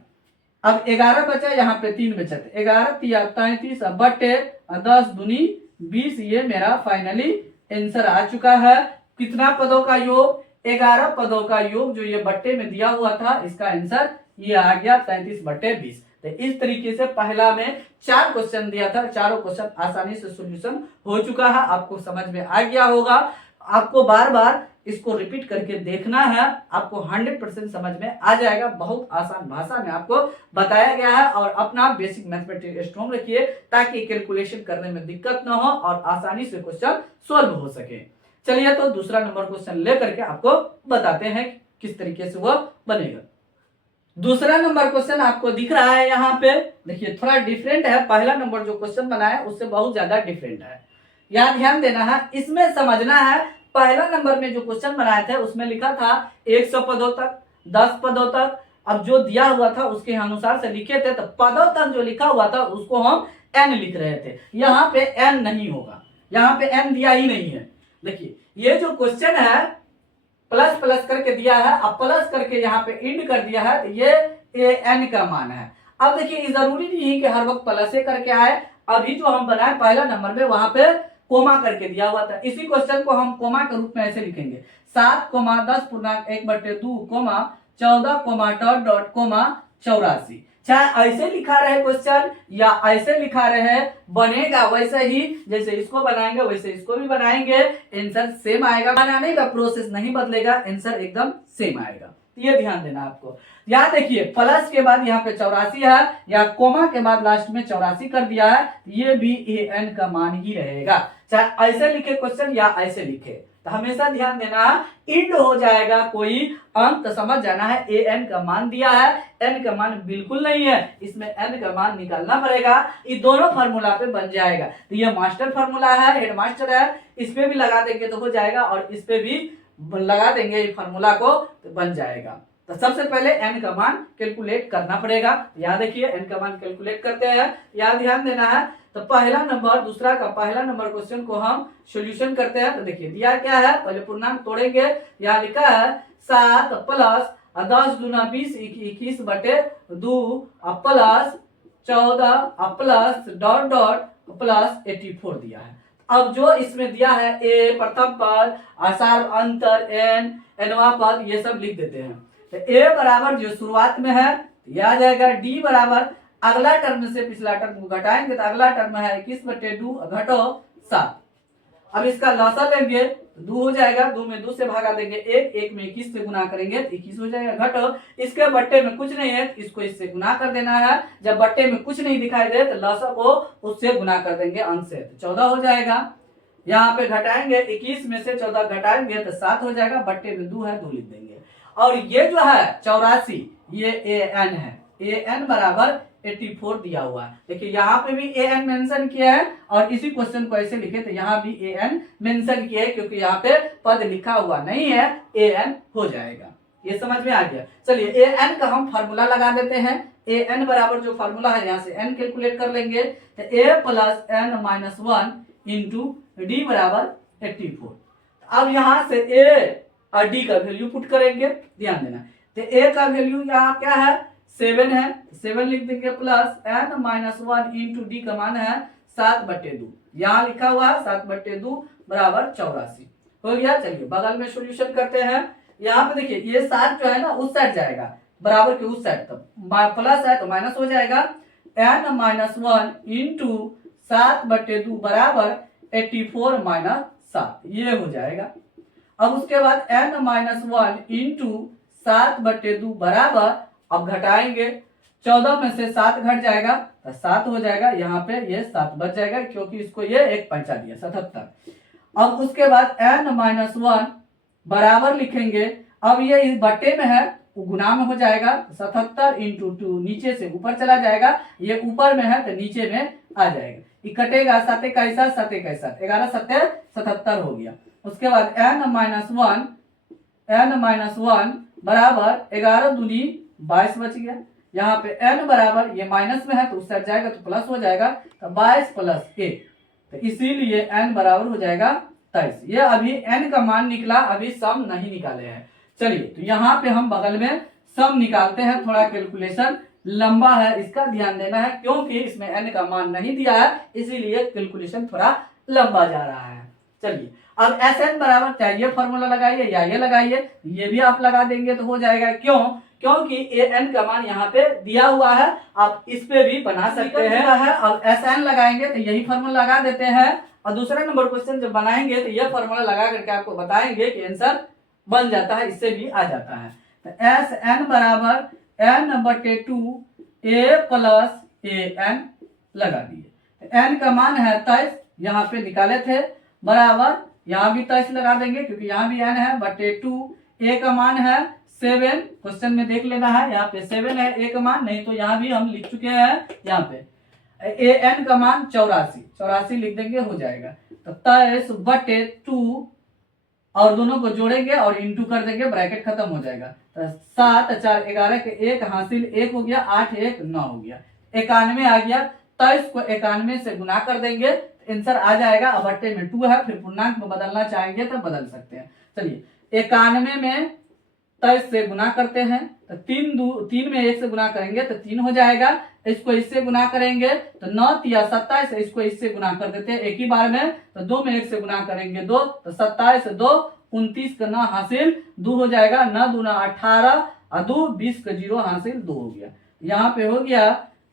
अब 11 बचा, यहाँ पे 3 बचा, 11 तिया 33 बटे 10 दूनी 20, ये मेरा फाइनली आंसर आ चुका है। कितना पदों का योग? 11 पदों का योग जो ये बट्टे में दिया हुआ था, इसका आंसर ये आ गया 33 बटे 20। तो इस तरीके से पहला में 4 क्वेश्चन दिया था, चारों क्वेश्चन आसानी से सॉल्यूशन हो चुका है, आपको समझ में आ गया होगा। आपको बार बार इसको रिपीट करके देखना है, आपको 100% समझ में आ जाएगा। बहुत आसान भाषा में आपको बताया गया है, और अपना बेसिक मैथमेटिक्स स्ट्रॉन्ग रखिए ताकि कैलकुलेशन करने में दिक्कत ना हो और आसानी से क्वेश्चन सॉल्व हो सके। चलिए तो दूसरा नंबर क्वेश्चन लेकर के आपको बताते हैं किस तरीके से वो बनेगा। दूसरा नंबर क्वेश्चन आपको दिख रहा है यहाँ पे, देखिए थोड़ा डिफरेंट है, पहला नंबर जो क्वेश्चन बना है उससे बहुत ज्यादा डिफरेंट है, यहाँ ध्यान देना है, इसमें समझना है। पहला नंबर में जो क्वेश्चन बनाए थे उसमें लिखा था 100 पदों तक, 10 पदों तक, अब जो दिया हुआ था उसके अनुसार से लिखे थे, तो पदों तक जो लिखा हुआ था उसको हम n लिख रहे थे। यहाँ पे n नहीं होगा, यहाँ पे n दिया ही नहीं है। देखिए ये जो क्वेश्चन है प्लस प्लस करके दिया है, अब प्लस करके यहाँ पे इंड कर दिया है, तो ये n का मान है। अब देखिए ये जरूरी नहीं है कि हर वक्त प्लस से करके आए, अभी जो हम बनाए पहला नंबर में वहां पे कोमा करके दिया हुआ था, इसी क्वेश्चन को हम कोमा के रूप में ऐसे लिखेंगे 7,10,1/2, 14,डॉट चाहे ऐसे लिखा रहे क्वेश्चन या ऐसे लिखा रहे, बनेगा वैसे ही, जैसे इसको बनाएंगे वैसे इसको भी बनाएंगे, आंसर सेम आएगा, बनाने का प्रोसेस नहीं बदलेगा, आंसर एकदम सेम आएगा। ये ध्यान देना आपको। यहाँ देखिए प्लस के बाद यहाँ पे 84 है, या कोमा के बाद लास्ट में 84 कर दिया है, ये भी an का मान ही रहेगा, चाहे ऐसे लिखे क्वेश्चन या ऐसे लिखे, तो हमेशा ध्यान देना इंड हो जाएगा कोई अंक, समझ जाना है an का मान दिया है, n का मान बिल्कुल नहीं है, इसमें n का मान निकालना पड़ेगा, ये दोनों फार्मूला पे बन जाएगा। तो ये मास्टर फार्मूला है, हेड मास्टर है, इस पे भी लगा देंगे तो हो जाएगा, और इस पे भी लगा देंगे ये फार्मूला को तो बन जाएगा। तो सबसे पहले n का मान कैलकुलेट करना पड़ेगा। यहाँ देखिए n का मान कैलकुलेट करते हैं, यहाँ ध्यान देना है। तो पहला नंबर, दूसरा का पहला नंबर क्वेश्चन को हम सॉल्यूशन करते हैं। तो देखिए दिया क्या है, पहले पूर्णांक तोड़ेंगे, यहाँ लिखा है 7 प्लस 10 दूना 20, 21 बटे 2 plus 14 plus dot dot plus 84 दिया है। अब जो इसमें दिया है ए प्रथम पद, आसार, अंतर, एन, एनवा पद, ये सब लिख देते हैं। तो ए बराबर जो शुरुआत में है ये आ जाएगा, डी बराबर अगला टर्म से पिछला टर्म को घटाएंगे तो अगला टर्म है 21/2 घटो 7। अब इसका लसा लेंगे तो 2 हो जाएगा, 2 में 2 से भागा देंगे 1, 1 में 21 से गुना करेंगे तो 21 हो जाएगा। घटो इसके बट्टे में कुछ नहीं है, इसको इससे गुना कर देना है। जब बट्टे में कुछ नहीं दिखाई दे तो लसा को उससे गुना कर देंगे अंश से, तो 14 हो जाएगा। यहाँ पे घटाएंगे 21 में से 14 घटाएंगे तो 7 हो जाएगा, बट्टे में 2 है 2 लिख देंगे। और ये जो है 84 ये ए एन है, ए एन बराबर 84 दिया हुआ है। देखिए यहाँ पे भी ए एन मेंशन किया है और इसी क्वेश्चन को ऐसे लिखे तो यहाँ भी ए एन मेंशन किया है, क्योंकि यहाँ पे पद लिखा हुआ नहीं है, ए एन हो जाएगा। ये समझ में आ गया। चलिए ए एन का हम फार्मूला लगा देते हैं। ए एन बराबर जो फार्मूला है यहाँ से एन कैलकुलेट कर लेंगे तो A plus N minus 1 into D बराबर 84। अब यहाँ से ए और डी का वैल्यू पुट करेंगे, ध्यान देना। तो ए का वैल्यू यहाँ क्या है 7 है, 7 लिख देंगे plus N minus 1 into d का मान है 7/2, यहाँ लिखा हुआ है 7/2 बराबर 84 हो गया। चलिए बगल में सॉल्यूशन करते हैं। यहाँ पे देखिए ये 7 जो है ना उस साइड जाएगा, बराबर के उस साइड, तब प्लस है तो माइनस हो जाएगा। एन माइनस 1 इंटू 7/2 बराबर 84 माइनस 7, ये हो जाएगा। अब उसके बाद एन माइनस 1 इंटू 7/2 बराबर, अब घटाएंगे 14 में से 7 घट जाएगा तो 7 हो जाएगा, यहाँ पे ये 7 बच जाएगा क्योंकि इसको ये एक पंचा दिया 77। अब उसके बाद एन माइनस 1 बराबर लिखेंगे, अब ये इस बट्टे में है वो गुना में हो जाएगा, 77 इंटू 2 नीचे से ऊपर चला जाएगा, ये ऊपर में है तो नीचे में आ जाएगा, ये कटेगा 7 इक्कीस 7 इक्कीस 11 7 77 हो गया। उसके बाद एन माइनस 1 बराबर 11 दूनी 22 बच गया। यहाँ पे n बराबर ये माइनस में है तो उस साइड जाएगा तो प्लस हो जाएगा, तो 22 प्लस 1, तो इसीलिए n बराबर हो जाएगा 23। ये अभी n का मान निकला, अभी सम नहीं निकाले हैं। चलिए तो यहाँ पे हम बगल में सम निकालते हैं, थोड़ा कैलकुलेशन लंबा है इसका ध्यान देना है, क्योंकि इसमें n का मान नहीं दिया है इसीलिए कैलकुलेशन थोड़ा लंबा जा रहा है। चलिए अब Sn बराबर चाहे ये फॉर्मूला लगाइए या ये लगाइए, ये भी आप लगा देंगे तो हो जाएगा। क्यों? क्योंकि एन का मान यहाँ पे दिया हुआ है, आप इस पे भी बना सकते हैं। अब Sn लगाएंगे तो यही फॉर्मूला लगा देते हैं और दूसरा नंबर क्वेश्चन जब बनाएंगे तो ये फॉर्मूला लगा करके आपको बताएंगे कि आंसर बन जाता है, इससे भी आ जाता है। तो Sn बराबर n/2 a प्लस an लगा दिए। n का मान है 23, यहाँ पे निकाले थे, बराबर यहाँ भी 23 लगा देंगे क्योंकि यहाँ भी n है, बटे 2 a का मान है 7, क्वेश्चन में देख लेना है, यहाँ पे 7 है a का मान, नहीं तो यहाँ भी हम लिख चुके हैं, यहाँ पे an का मान 84 लिख देंगे हो जाएगा। तो 23/2 और दोनों को जोड़ेंगे और इंटू कर देंगे, ब्रैकेट खत्म हो जाएगा। तो 7 4 11 के 1 हासिल 1 हो गया, 8 1 9 हो गया, 91 आ गया। 23 को 91 से गुना कर देंगे आंसर आ जाएगा। अब बट्टे में 2 है, फिर पूर्णांक में बदलना चाहेंगे तो बदल सकते हैं। चलिए 91 में 23 से गुना करते हैं तो 3 में 1 से गुना करेंगे तो 3 हो जाएगा, इसको इससे गुना करेंगे तो 9 या 27, इसको इससे गुना कर देते हैं एक ही बार में, तो 2 में 1 से गुना करेंगे 2, तो 27 2 29 का 9 हासिल 2 हो जाएगा, 9 दूना 18 और 2 20 का 0 हासिल 2 हो गया। यहाँ पे हो गया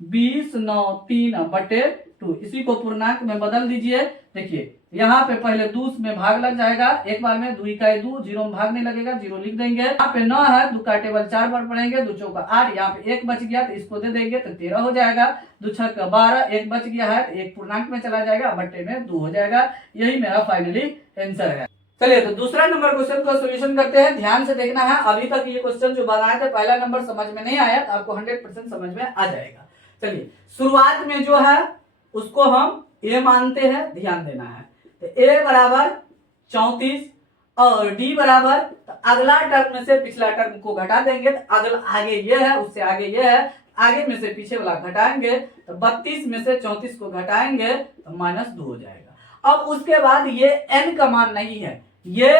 20 9 3/2, इसी को पूर्णांक में बदल दीजिए। देखिए यहाँ पे पहले 2 में भाग लग जाएगा, एक बार में 2 इकाई 2, 0 में भाग नहीं लगेगा, 0 लिख देंगे। यहाँ पे 9 है, 2 का टेबल 4 बार पढ़ेंगे, 2 चौका 8, यहाँ पे 1 बच गया तो इसको दे देंगे तो 13 हो जाएगा, 2 छक्का 12, 1 बच गया है तो 1 पूर्णांक में चला जाएगा, बट्टे में 2 हो जाएगा। यही मेरा फाइनली आंसर है। चलिए तो दूसरा नंबर क्वेश्चन को सोल्यूशन करते हैं, ध्यान से देखना है। अभी तक ये क्वेश्चन जो बनाए थे पहला नंबर समझ में नहीं आया तो आपको 100% समझ में आ जाएगा। चलिए शुरुआत में जो है उसको हम a मानते हैं, ध्यान देना है। तो a बराबर 34 और d बराबर, तो अगला टर्म में से पिछला टर्म को घटा देंगे तो अगला आगे ये है, उससे आगे ये है, आगे में से पीछे वाला घटाएंगे तो 32 में से 34 को घटाएंगे तो -2 हो जाएगा। अब उसके बाद ये n का मान नहीं है, ये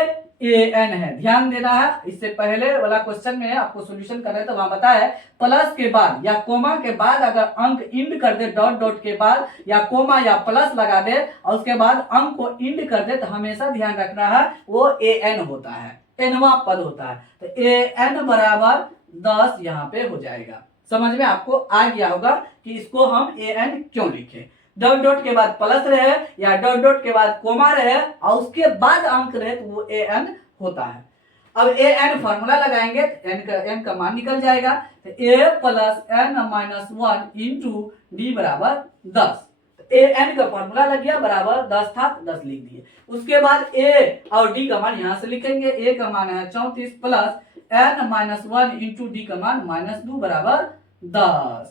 ए एन है। ध्यान देना है, इससे पहले वाला क्वेश्चन में आपको सॉल्यूशन कर रहे थे, वहां बताया प्लस के बाद या कोमा के बाद अगर अंक इंड कर दे, डॉट डॉट के बाद या कोमा या प्लस लगा दे और उसके बाद अंक को इंड कर दे, तो हमेशा ध्यान रखना है वो ए एन होता है, एनवा पद होता है। तो ए एन बराबर 10 यहाँ पे हो जाएगा। समझ में आपको आ गया होगा कि इसको हम ए एन क्यों लिखे। डॉट डॉट के बाद प्लस रहे या डॉट डॉट के बाद कोमा रहे और उसके बाद अंक रहे तो वो ए एन होता है। अब ए एन फॉर्मूला लगाएंगे तो एन का मान निकल जाएगा। तो A plus N minus 1 into D बराबर 10। ए एन का फॉर्मूला लग गया, बराबर 10 था, 10 लिख दिए। उसके बाद ए और डी का मान यहां से लिखेंगे। ए का मान है 34 plus N minus 1 into d का मान -2 बराबर 10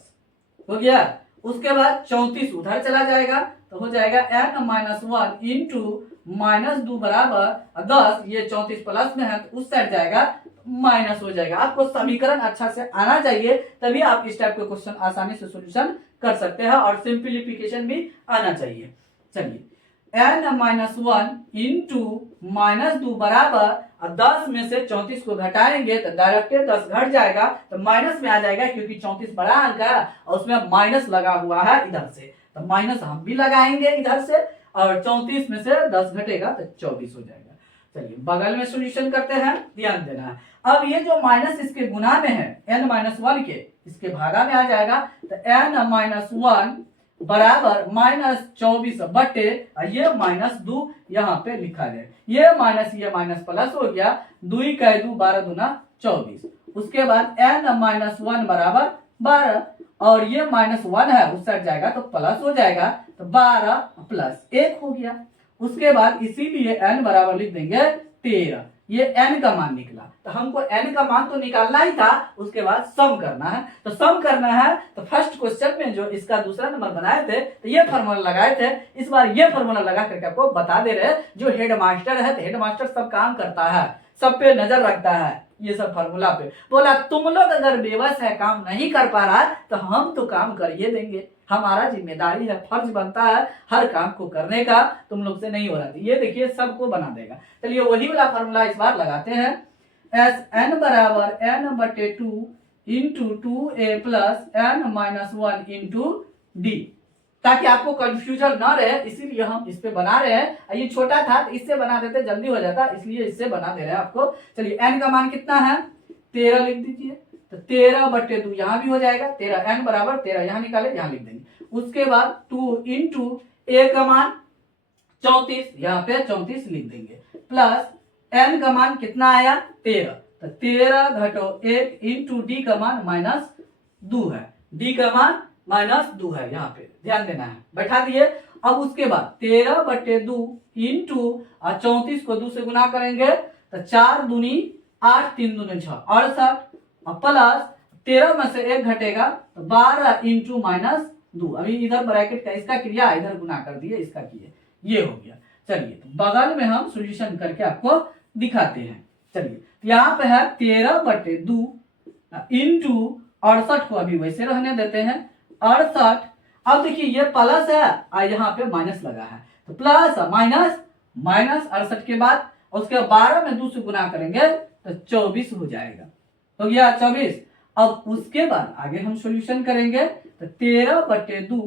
हो गया। उसके बाद 34 उधर चला जाएगा तो हो जाएगा एन माइनस 1 इंटू -2 बराबर 10। ये 34 प्लस में है तो उस साइड जाएगा, माइनस हो जाएगा। आपको समीकरण अच्छा से आना चाहिए, तभी आप इस टाइप के क्वेश्चन आसानी से सॉल्यूशन कर सकते हैं और सिंप्लीफिकेशन भी आना चाहिए। चलिए एन माइनस 1 इंटू -2 बराबर 10 में से 34 को घटाएंगे तो डायरेक्ट 10 घट जाएगा तो माइनस में आ जाएगा, क्योंकि 34 बड़ा अंक है और उसमें माइनस लगा हुआ है इधर से, तो माइनस हम भी लगाएंगे इधर से और 34 में से 10 घटेगा तो 24 हो जाएगा। चलिए बगल में सॉल्यूशन करते हैं, ध्यान देना है। अब ये जो माइनस इसके गुना में है n माइनस 1 के, इसके भागा में आ जाएगा तो n माइनस 1 बराबर -24 बटे ये -2 यहाँ पे लिखा है। ये माइनस प्लस हो गया, 2 का 2 12 दूना 24। उसके बाद n माइनस 1 बराबर 12 और ये -1 है उस साइड जाएगा तो प्लस हो जाएगा, तो 12 प्लस 1 हो गया। उसके बाद इसीलिए n बराबर लिख देंगे 13। ये n का मान निकला, तो हमको n का मान तो निकालना ही था, उसके बाद सम करना है। तो सम करना है तो फर्स्ट क्वेश्चन में जो इसका दूसरा नंबर बनाए थे तो ये फॉर्मूला लगाए थे, इस बार ये फॉर्मूला लगा करके आपको बता दे रहे। जो हेड मास्टर है तो हेड मास्टर सब काम करता है, सब पे नजर रखता है, ये सब फॉर्मूला पे। बोला तुम लोग अगर बेबस है, काम नहीं कर पा रहा तो हम तो काम करिए देंगे, हमारा जिम्मेदारी है, फर्ज बनता है हर काम को करने का, तुम लोग से नहीं हो रहा था। ये देखिए सबको बना देगा। चलिए वही वाला फॉर्मूला इस बार लगाते हैं। एस एन बराबर n बटे 2 into 2a plus n minus 1 into D, ताकि आपको कंफ्यूजन ना रहे, इसीलिए हम इस पे बना रहे हैं। ये छोटा था तो इससे बना देते जल्दी हो जाता, इसलिए इससे बना दे रहे हैं आपको। चलिए n का मान कितना है 13 लिख दीजिए, तो 13 बटे 2 यहाँ भी हो जाएगा 13, n बराबर 13 यहाँ निकाले यहाँ लिख देंगे। उसके बाद 2 इंटू a का मान 34 यहाँ पे 34 लिख देंगे, प्लस n का मान कितना आया 13, तो 13 घटो 1 इंटू डी का मान -2 है, डी का मान -2 है, यहाँ पे ध्यान देना है, बैठा दिए। अब उसके बाद 13 बटे 2 इंटू 34 को 2 से गुना करेंगे तो 4 दूनी 8 3 दूनी 6 68 प्लस 13 में से 1 घटेगा तो 12 इंटू -2। अभी इधर ब्रैकेट का इसका क्रिया इधर गुना कर दिए, इसका किए, ये हो गया। चलिए तो बगल में हम सॉल्यूशन करके आपको दिखाते हैं। चलिए यहाँ पे है 13 बटे 2 इंटू 68 को अभी वैसे रहने देते हैं 68। अब देखिए ये प्लस है और यहाँ पे माइनस लगा है, तो प्लस माइनस माइनस 68 के बाद उसके 12 में 2 से गुना करेंगे तो 24 हो जाएगा, हो गया 24। अब उसके बाद आगे हम सॉल्यूशन करेंगे तो 13 बटे 2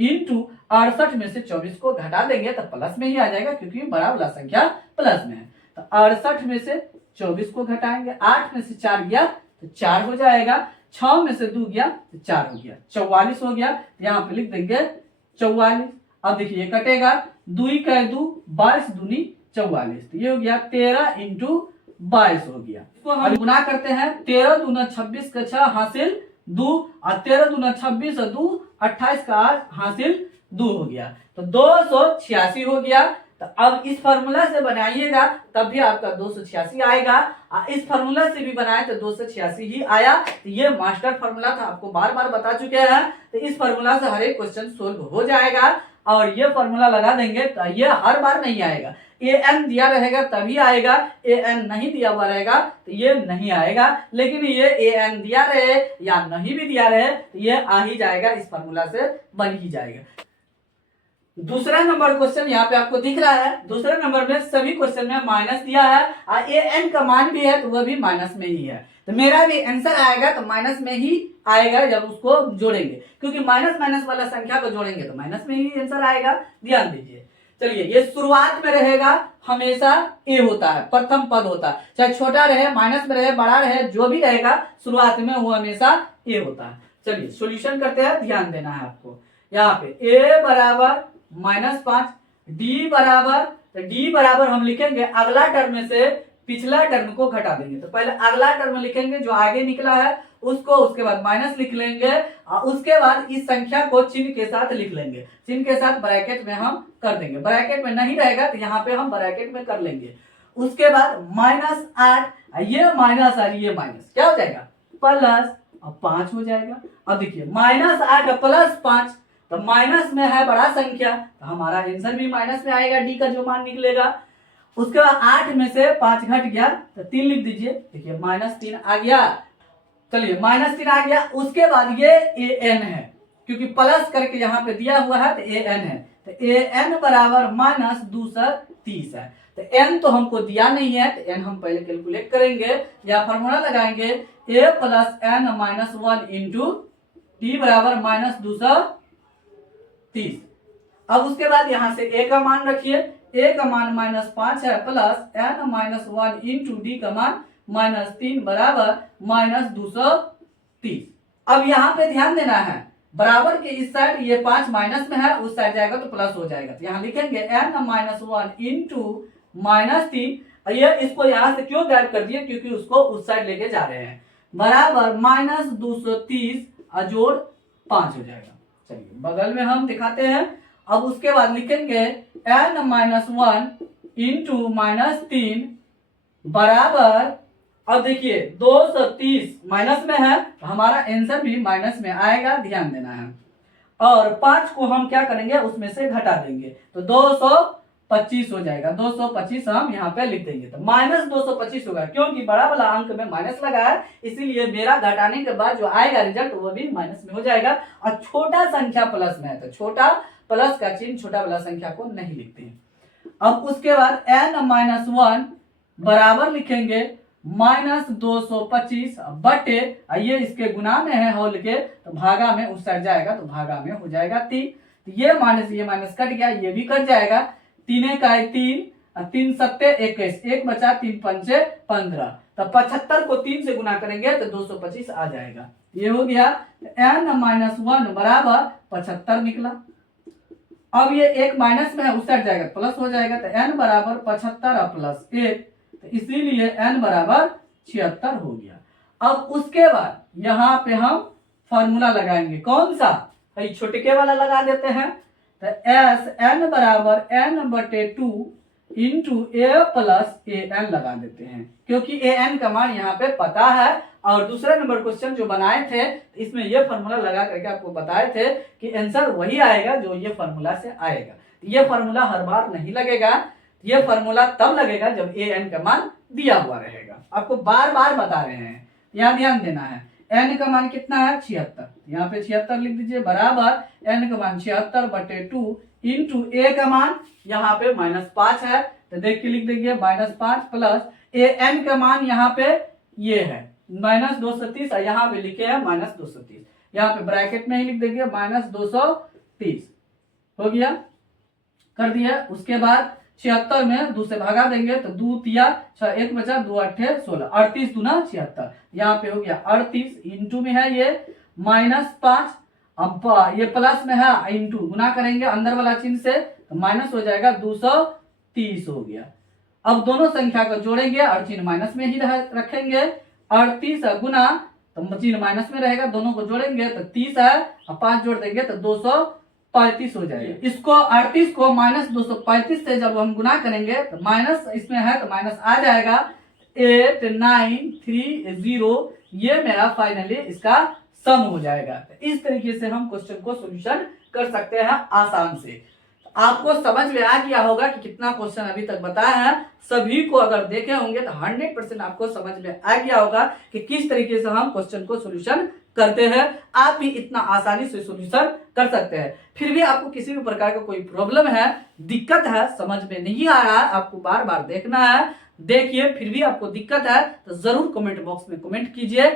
इंटू 68 में से 24 को घटा देंगे तो प्लस में ही आ जाएगा, क्योंकि बड़ा वाला संख्या प्लस में है। तो 68 में से 24 को घटाएंगे, 8 में से 4 गया तो 4 हो जाएगा, 6 में से 2 गया तो 4 हो गया, 44 हो गया। यहाँ पे लिख देंगे 44। अब देखिए कटेगा, 2 का 2 22 दूनी 44, तो ये हो गया 13 इंटू 22 हो गया। इसको हम गुना करते हैं, 13 दूना 26 का 6 हासिल 2 और 13 दूना 26 और 2 28 का 8 हासिल 2 हो गया, तो 286 हो गया। तो अब इस फार्मूला से बनाइएगा तब भी आपका 286 आएगा, इस फार्मूला से भी बनाए तो 286 ही आया। तो ये मास्टर फार्मूला था, आपको बार बार बता चुके हैं। तो इस फार्मूला से हर एक क्वेश्चन सोल्व हो जाएगा और ये फार्मूला लगा देंगे तो ये हर बार नहीं आएगा। ए एन दिया रहेगा तभी आएगा, ए एन नहीं दिया हुआ रहेगा तो ये नहीं आएगा। लेकिन ये ए एन दिया रहे या नहीं भी दिया रहे तो ये आ ही जाएगा, इस फार्मूला से बन ही जाएगा। दूसरा नंबर क्वेश्चन यहाँ पे आपको दिख रहा है, दूसरे नंबर में सभी क्वेश्चन में माइनस दिया है और ए एन का मान भी है तो वह भी माइनस में ही है, तो मेरा भी आंसर आएगा तो माइनस में ही आएगा जब उसको जोड़ेंगे, क्योंकि माइनस माइनस वाला संख्या को जोड़ेंगे तो माइनस में ही आंसर आएगा। ध्यान दीजिए। चलिए, ये शुरुआत में रहेगा, हमेशा ए होता है, प्रथम पद होता है, चाहे छोटा रहे, माइनस में रहे, बड़ा रहे, जो भी रहेगा शुरुआत में वो हमेशा ए होता है। चलिए सॉल्यूशन करते हैं, ध्यान देना है आपको। यहाँ पे ए बराबर -5, डी बराबर, तो डी बराबर हम लिखेंगे अगला टर्म में से पिछला टर्म को घटा देंगे, तो पहले अगला टर्म लिखेंगे जो आगे निकला है उसको, उसके बाद माइनस लिख लेंगे और उसके बाद इस संख्या को चिन्ह के साथ लिख लेंगे, चिन्ह के साथ ब्रैकेट में हम कर देंगे, ब्रैकेट में नहीं रहेगा तो यहाँ पे हम ब्रैकेट में कर लेंगे। उसके बाद -8, ये माइनस और ये माइनस क्या हो जाएगा, प्लस, अब 5 हो जाएगा। अब देखिए -8 प्लस 5, तो माइनस में है बड़ा संख्या तो हमारा आंसर भी माइनस में आएगा, डी का जो मान निकलेगा। उसके बाद 8 में से 5 घट गया तो 3 लिख दीजिए, देखिए -3 आ गया। चलिए -3 आ गया। उसके बाद ये ए एन है, क्योंकि प्लस करके यहाँ पे दिया हुआ है तो ए एन है, तो ए एन बराबर -230 है। तो एन तो हमको दिया नहीं है तो एन हम पहले कैलकुलेट करेंगे या फॉर्मूला लगाएंगे, ए प्लस एन -1 इंटू टी बराबर -230। अब उसके बाद यहाँ से ए का मान रखिए, ए का मान -5 है, प्लस एन -1 इंटू डी का मान -3 बराबर -230। अब यहाँ पे ध्यान देना है, बराबर के इस साइड ये 5 माइनस में है, उस साइड जाएगा तो प्लस हो जाएगा, तो यहाँ लिखेंगे एन -1 इंटू -3, ये इसको यहाँ से क्यों गायब कर दिए, क्योंकि उसको उस साइड लेके जा रहे हैं, बराबर -230 जोड़ 5 हो जाएगा। चलिए बगल में हम दिखाते हैं। अब उसके बाद लिखेंगे n -1 इंटू -3 बराबर, अब देखिए 230 माइनस में है तो हमारा आंसर भी माइनस में आएगा, ध्यान देना है। और 5 को हम क्या करेंगे, उसमें से घटा देंगे तो 225 हो जाएगा, 225 हम यहाँ पे लिख देंगे, तो -225 होगा, क्योंकि बड़ा वाला अंक में माइनस लगा है इसीलिए मेरा घटाने के बाद जो आएगा रिजल्ट वो भी माइनस में हो जाएगा। और छोटा संख्या प्लस में है तो छोटा प्लस का चिन्ह छोटा वाला संख्या को नहीं लिखते हैं। अब उसके बाद n-1 बराबर लिखेंगे -225 बटे, ये इसके गुना में है होल के तो भागा में उस साइड जाएगा तो भागा में हो जाएगा 3, तो ये माइनस कट गया, ये भी कट जाएगा, 3 का 3, 3 सत्ते 21, 1 बचा, 3 पंचे 15, तो 75 को 3 से गुना करेंगे तो 225 आ जाएगा, ये हो गया। n-1 बराबर 75 निकला। अब ये एक माइनस में है उस साइड जाएगा प्लस हो जाएगा, तो n बराबर 75 प्लस 1, तो इसीलिए n बराबर 76 हो गया। अब उसके बाद यहाँ पे हम फॉर्मूला लगाएंगे, कौन सा, भाई छोटे वाला लगा देते हैं, तो एस n बराबर n/2 into A plus A N लगा देते हैं, क्योंकि ए एन का मान यहाँ पे पता है। और दूसरा नंबर क्वेश्चन जो बनाए थे इसमें ये फॉर्मूला लगा करके आपको बताए थे कि आंसर वही आएगा जो ये फॉर्मूला से आएगा। ये फॉर्मूला हर बार नहीं लगेगा, ये फॉर्मूला तब लगेगा जब ए एन का मान दिया हुआ रहेगा, आपको बार बार बता रहे हैं, यहाँ ध्यान देना है। एन का मान कितना है 76, यहाँ पे 76 लिख दीजिए, बराबर एन का मान 76/2 इंटू ए का मान यहाँ पे -5 है तो देख के लिख देंगे -5 प्लस ए एन का मान यहाँ पे ये है -230, यहाँ पे लिखे हैं -230, यहाँ पे ब्रैकेट में ही लिख देंगे -230 हो गया, कर दिया। उसके बाद 76 में 2 से भगा देंगे तो 2 तिया 6, 1 बचा, 2 8 16, 38 दूना 76, यहाँ पे हो गया 38, इंटू में है ये -5, अब ये प्लस में है इंटू गुना करेंगे अंदर वाला चिन्ह से तो माइनस हो जाएगा, 230 हो गया। अब दोनों संख्या को जोड़ेंगे और चिन्ह माइनस में ही रखेंगे, 38 गुना तो चिन्ह माइनस में रहेगा, दोनों को जोड़ेंगे तो 30 है और 5 जोड़ देंगे तो 235 हो जाएगा। इसको 38 को -235 से जब हम गुना करेंगे तो माइनस इसमें है तो माइनस आ जाएगा, 8930, ये मेरा फाइनली इसका सम हो जाएगा। इस तरीके से हम क्वेश्चन को सॉल्यूशन कर सकते हैं आसान से। आपको समझ में आ गया होगा कि कितना क्वेश्चन अभी तक बताया है। सभी को अगर देखे होंगे तो 100% आपको समझ में आ गया होगा कि किस तरीके से हम क्वेश्चन को सोल्यूशन करते हैं। आप भी इतना आसानी से सोल्यूशन कर सकते हैं। फिर भी आपको किसी भी प्रकार का कोई प्रॉब्लम है, दिक्कत है, समझ में नहीं आ रहा है, आपको बार बार देखना है, देखिए फिर भी आपको दिक्कत है तो जरूर कमेंट बॉक्स में कमेंट कीजिए,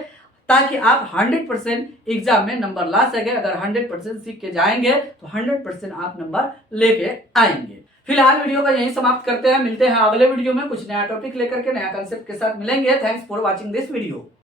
ताकि आप 100% एग्जाम में नंबर ला सके। अगर 100% सीख के जाएंगे तो 100% आप नंबर लेके आएंगे। फिलहाल वीडियो का यही समाप्त करते हैं, मिलते हैं अगले वीडियो में कुछ नया टॉपिक लेकर के, नया कंसेप्ट के साथ मिलेंगे। Thanks for watching this video.